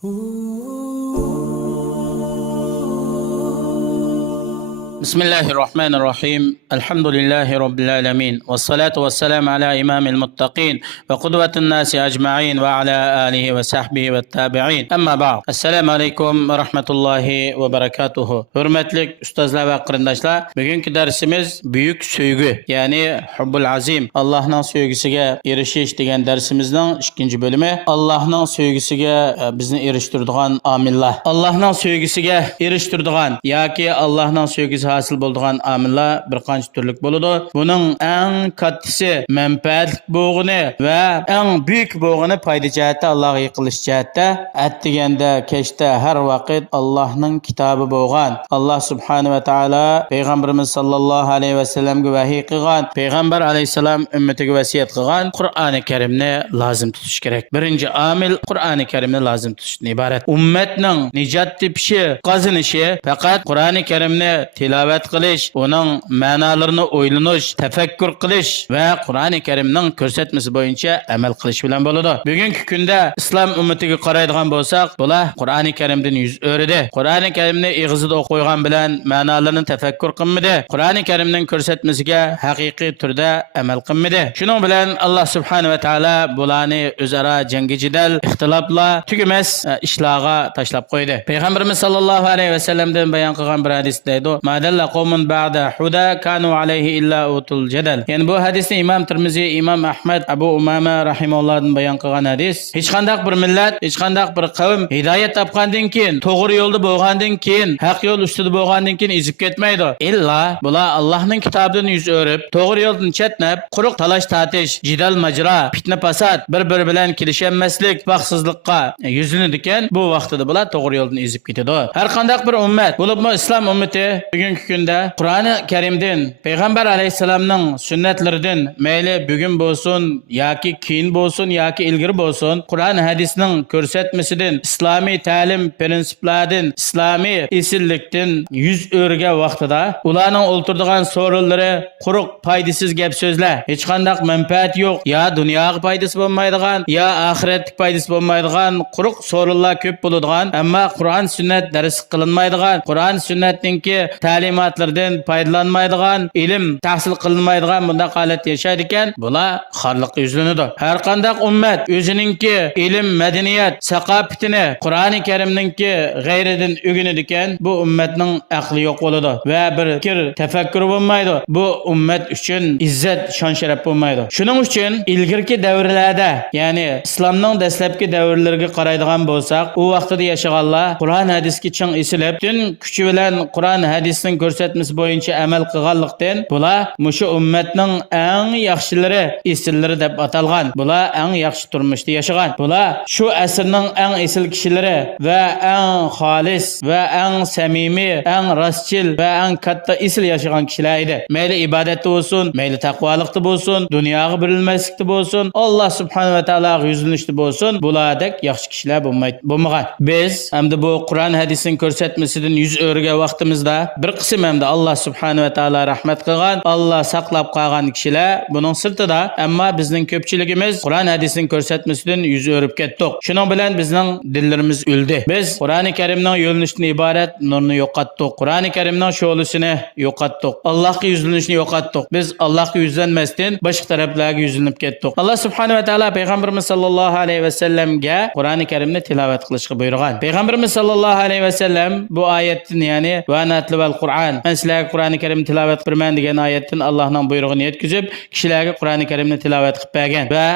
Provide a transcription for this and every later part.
بسم الله الرحمن الرحيم. الحمد لله رب العالمين، والصلاة والسلام على إمام المتقين وقدوة الناس أجمعين وعلى آله وصحبه والتابعين. أما بعد، السلام عليكم ورحمة الله وبركاته. Hürmetli ustazlar ve qarindoshlar, bugünkü dersimiz büyük söygü, yani hubbul azim. Allah'ın söygüsüge erişiş degan dersimizning ikinci bölümü. Allah'ın söygüsüge bizni eriştirdigan amillar. Allah'ın söygüsüge eriştirdigan yoki Allah'ın söygüsü hosil bo'ladigan amillar bir qancha turlik bo'ladi. Buning eng kattasi manfaatli bo'lgani va eng buyuk bo'lgani foyda jihatda Allohga yiqilish jihatda atdiganda kechda har vaqt Allohning kitobi bo'lgan. Alloh subhanahu va taolo payg'ambarimiz sallallohu alayhi va sallamga vahiy qilgan, payg'ambar alayhisalom ummatiga vasiyat qilgan Qur'oni Karimni lozim tutish kerak. Birinchi amil Qur'oni Karimni lozim tutishdan iborat. Ummatning nijot tepishi, qozonishi faqat Qur'oni Karimni tilovat qilish, uning ma'nolarini o'ylanish, tafakkur qilish va Qur'oni Karimning ko'rsatmasi bo'yicha amal qilish bilan bo'ladi. Bugungi kunda islom ummatiga qaraydigan bo'lsak, bular Qur'oni Karimdan yuz o'ridi. Qur'oni Karimni ig'izida o'qigan bilan ma'nolarini tafakkur qilmadi. Qur'oni Karimning ko'rsatmasiga haqiqiy turda amal qilmadi. Shuning bilan Alloh subhanahu va taolo bularni o'zaro jangi jidal, ixtiloflar tugamas ishlarga tashlab qo'ydi. Payg'ambarimiz sallallohu alayhi va sallamdan bayon qilgan bir hadis deydi: "Madalla qawmun ba'da huda kanu alayhi illa utul jadal." Yani bu hadisni İmam Tirmizi, İmam Ahmed, Abu Umama rahimahullohdan bayon qilgan hadis. Hech qanday bir millat, hech qanday bir qavm hidoyat topgandan keyin, to'g'ri yo'lda bo'lgandan keyin, haq yo'l ustida bo'lgandan keyin ezib ketmaydi. Illa bular Allohning kitobidan yuz o'rib, to'g'ri yo'ldan chetnab, quruq talash tatish, jidal majra, fitna fasad, bir-biri bilan kelisholmaslik, baxtsizlikqa yuzlanadigan bu vaqtida bular to'g'ri yo'ldan ezib ketadi. Har qanday bir ummat, bo'libmi islom ummati bugungi kunda Qur'oni Karimdan, payg'ambar alayhisalomning sunnatlaridan, mayli bugun bo'lsin yoki keyin bo'lsin yoki ilgari bo'lsin, Qur'on hadisning ko'rsatmasidan, islomiy ta'lim prinsiplaridan, islomiy esillikdan yuz o'rgan vaqtida ularning o'ltirdigan so'rovlari quruq foydasiz gap so'zlar, hech qanday manfaat yo'q, yo dunyoga foydasi bo'lmaydigan, yo oxiratga foydasi bo'lmaydigan quruq so'rovlar ko'p bo'ladigan, ammo Qur'on sunnat dars qilinmaydigan, Qur'on sunnatninki ta'limotlardan foydalanmaydigan, ilm tahsil qilinmaydigan bunda holat yashaydi ekan, bular xorliqqa yuzlanadi. Har qanday ummat o'zininki ilm, madaniyat, saqofatini Qur'oni Karimninki g'ayridan o'rganadi ekan, bu ummatning aqli yo'q bo'ladi va bir fikr, tafakkur bo'lmaydi. Bu ummat uchun izzat, shon sharaf bo'lmaydi. Shuning uchun ilgirki davrlarda, ya'ni islomning dastlabki davrlariga qaraydigan bo'lsak, u vaqtda yashaganlar Qur'on hadisga ching esilib, butun kuchi bilan Qur'on hadisning ko'rsatmasi bo'yicha amal qilganlikdan bular mushu ummatning eng yaxshilari, esillari deb atalgan. Bular eng yaxshi turmushda yashagan. Bular shu asrning eng esil kishilari va eng xolis va eng samimiy, eng rostchil va eng katta esil yashagan kishilar edi. Mayli ibodatda bo'lsin, mayli taqvolikda bo'lsin, dunyoga berilmaslikda bo'lsin, Alloh subhanahu va taologa yuzlanishda bo'lsin, bulardek yaxshi kishilar bo'lmagan. Biz hamda bu Qur'on hadisning ko'rsatmasidan yuz o'rgan vaqtimizda bir qism hamda Alloh subhanahu va taolo rahmat qilgan, Alloh saqlab qolgan kishilar buning sirtida, ammo bizning ko'pchiligimiz Qur'on hadisning ko'rsatmasidan yuz o'rib ketdik. Shuning bilan bizning dillarimiz o'ldi. Biz Qur'oni Karimning yo'linishidan iborat nurni yo'qotdik. Qur'oni Karimning sho'lisini yo'qotdik. Allohga yuzlanishni yo'qotdik. Biz Allohga yuzlanmasdan boshqa taraflarga yuzlanib ketdik. Alloh subhanahu va taolo payg'ambarimiz sallallohu alayhi va sallamga Qur'oni Karimni tilovat qilishga buyurgan. Payg'ambarimiz sallallohu alayhi va sallam bu oyatni, ya'ni va natlu val Qur'on, men sizlarga Qur'oni Karim tilovat qilman degan oyatdan Allohning buyrug'ini yetkazib, kishilarga Qur'oni Karimni tilovat qilib bergan va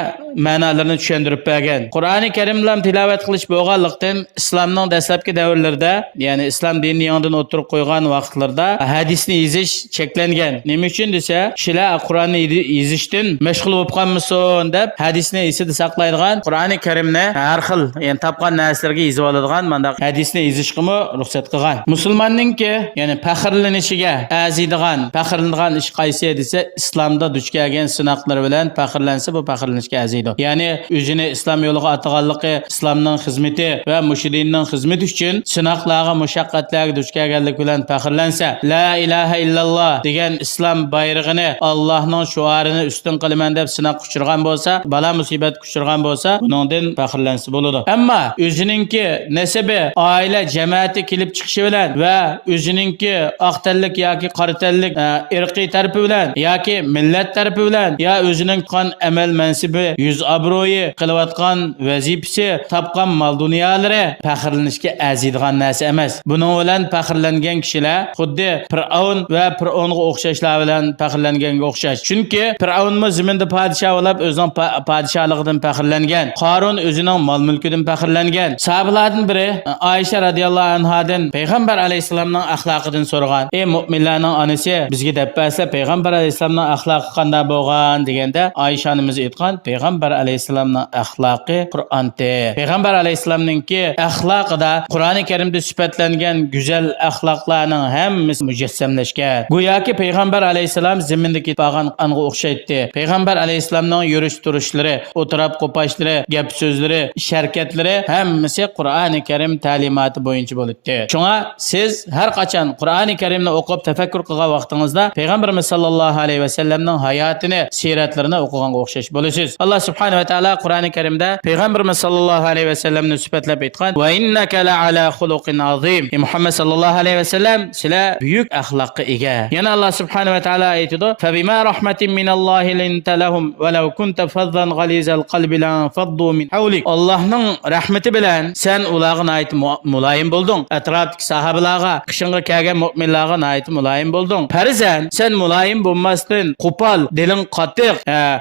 ma'nolarini tushuntirib bergan. Qur'oni Karim bilan tilovat qilish bo'lganlikdan islomning dastlabki davrlarida, ya'ni islom dinini yangidan o'tirib qo'ygan vaqtlarda hadisni yozish cheklangan. Nima uchun desa, kishilar Qur'onni yozishdan mashg'ul bo'lib qolmasin deb hadisni esida saqlaydigan, Qur'oni Karimni har xil, ya'ni topgan narsalarga yozib oladigan, mana hadisni yozishga ruxsat qilgan. Musulmonninki, ya'ni faxr faxrlanishiga arziydigan, faxrlanadigan ish qaysi desa, islomda duch kelgan sinoqlar bilan faxrlansa bu faxrlanishga arziydi. Ya'ni o'zini islom yo'liga atganligi, islomning xizmati va mushridinning xizmati uchun sinoqlarga, mushaqqatlarga duch kelganlik bilan faxrlansa, la ilaha illalloh degan islom bayrog'ini, Allohning shuarini ustun qilaman deb sinoq uchirgan bo'lsa, bala musibat uchirgan bo'lsa, buningdan faxrlansa bo'ladi. Ammo o'zininki nasabi, oila, jamoati kelib chiqishi bilan va o'zininki oqtanlik yoki qoratanlik irqiy tarafi bilan yoki millat tarafi bilan ya o'zining qon amal mansibi, yuz obro'yi, qilayotgan vazifasi, topgan mol dunyolari faxrlanishga arziydigan narsa emas. Buning bilan faxrlangan kishilar xuddi Fir'avn va Fir'avnga o'xshashlar bilan faxrlanganga o'xshash. Chunki Fir'avnmi zaminda podshoh bo'lib o'zining podshohligidan faxrlangan, Qarun o'zining mol mulkidan faxrlangan. Sahobalardan biri Oysha radhiyallohu anhadan payg'ambar alayhisolamning axloqidan so'ragan. Ey mu'minlarning onasi, bizga deb bersa payg'ambar alayhisolamning axloqi qanday bo'lgan deganda, Oysha onamiz aytgan, payg'ambar alayhisolamning axloqi Qur'onda. Payg'ambar alayhisolamningki axloqida Qur'oni Karimda sifatlangan go'zal axloqlarning hammasi mujassamlashgan. Go'yoki payg'ambar alayhisolam zamindagi bo'lgan anga o'xshaydi. Payg'ambar alayhisolamning yurish turishlari, o'tirib qo'pashlari, gap so'zlari, sharakatlari hammasi Qur'oni Karim ta'limoti bo'yicha bo'ladi. Shunga siz har qachon Qur'oni Karimni o'qib tafakkur qilgan vaqtingizda payg'ambarimiz sollallohu alayhi vasallamning hayotini, siratlarini o'qiganga o'xshash bo'lasiz. Alloh subhanahu va taolo Qur'oni Karimda payg'ambarimiz sollallohu alayhi vasallamni sifatlab aytgan: "Va innaka la'ala xuluqin azim." Muhammad sallallohu alayhi vasallam sizlar buyuk axloqqa ega. Yana Alloh subhanahu va taolo aytadi: "Fa bima rahmatin minallohi linta lahum va law kunta faddan ghalizal qalbi lan faddu min hawlik." Allohning rahmati bilan sen ularga nayt muloyim bo'lding. Atrofdagi sahobalarga, qishinga kelgan mu'minlarga nayt muloyim bo'lding. Farzan sen muloyim bo'lmasdan, qo'pol, diling qattiq,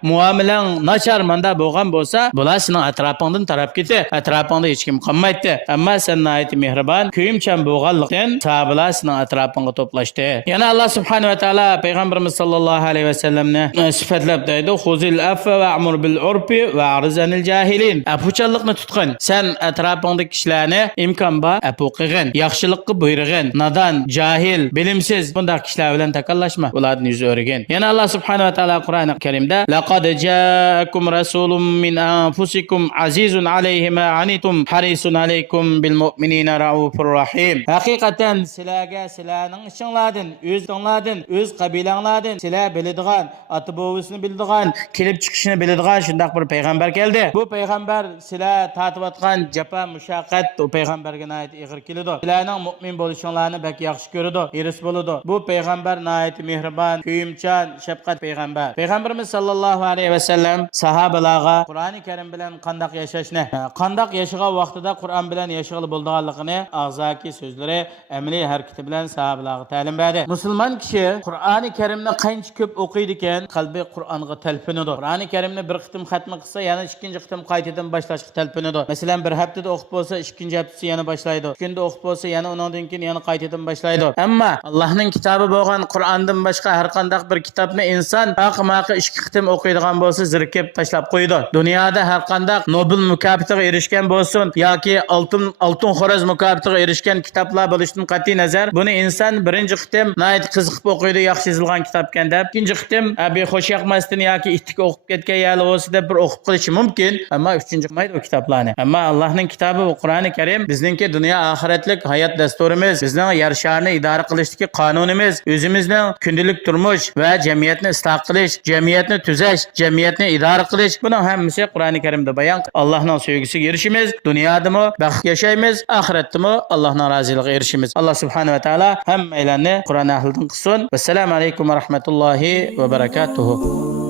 muomalang nachar manda bo'lgan bo'lsa, bular sening atrofingdan tarab ketdi. Atrofingda hech kim qolmaydi. Ammo sen nayt mehribon, kuyimchan bo'lganlikdan sahobalar sening atrofingga to'plashdi. Yana Alloh subhanahu va taolo payg'ambarimiz sollallohu alayhi vasallamni sifatlab deydi: "Xuzil afwa va'mur bil urfi va arzanil jahilin." Afuchanlikni tutqin. Sen atrofingdagi kishilarni imkon bor afu qilgin, yaxshilikqa buyurgin. Nadon, jahil, bilimsiz bunday kishilar bilan takallashma, ulardan yuz o'rgin. Yana Alloh subhanahu va taolo Qur'oni Karimda: "Laqad ja'akum rasulun min anfusikum azizun alayhi ma anitum harisun alaykum bil mu'minina raufur rahim." Haqiqatan sizlarga sizlarning ishinglardan, o'zinglardan, o'z qabilanglardan sizlar biladigan, ota-bobosini biladigan, kelib chiqishini biladigan shunday bir payg'ambar keldi. Bu payg'ambar sizlar tatiyotgan jafo mushaqqat o payg'ambarga nayt ig'ir keladi. Sizlarning mu'min bo'lishinglarni bak yaxshi ko'radi, iris bo'ladi. Bu payg'ambar nayt mehribon, kuyimchan, shafqat payg'ambar. Payg'ambarimiz sollallohu alayhi vasallam sahobalarga Qur'oni Karim bilan qanday yashashni, qanday yashagan vaqtida Qur'on bilan yashag'ili bo'lganligini og'zaki so'zlari, amaliy harakati bilan sahobalarga ta'lim berdi. Musulmon kishi Qur'oni Karimni qancha ko'p o'qiydi ekan, qalbi Qur'onga talpinadi. Qur'oni Karimni bir qitim xatmi qilsa, yana ikkinchi qitim qaytadan boshlashga talpinadi. Masalan, bir haftada o'qib bo'lsa, ikkinchi haftasi yana boshlaydi. Kunda o'qib bo'lsa, yana undan keyin yana qaytadan boshlaydi. Ammo Allohning kitobi bo'lgan Qur'ondan boshqa har qanday bir kitobni inson aqmaqi ikki qitim o'qiydigan bo'lsa, zirkib tashlab qo'ydi. Dunyoda har qanday Nobel mukofotiga erishgan bo'lsin yoki oltin xo'roz mukofotiga erishgan kitoblar bo'lishidan qat'iy nazar, buni inson birinchi qitim nayt qiziqib o'qiydi, yaxshi yozilgan kitobkan deb, ikkinchi qitim xo'sh yoqmasdan yoki ittik o'qib ketgan yali bo'lsa deb bir o'qib qilishi mumkin, ammo uchinchi qilmaydi o kitoblarni. Ammo Allohning kitobi bu Qur'oni Karim bizningki dunyo oxiratlik hayot dasturimiz, bizning yer sharni idora qilishdagi qonunimiz, o'zimizning kundalik turmush va jamiyatni isloh qilish, jamiyatni tuzash, jamiyatni idora qilish, buning hammasi Qur'oni Karimda bayon. Allohning sevgisiga erishimiz, dunyodami baxt yashaymiz, oxiratdami Allohning roziligiga erishimiz. Alloh subhanahu va taolo hammalarni Qur'on ahlidan qilsin. Assalomu alaykum va rahmatullohi va barakatuh.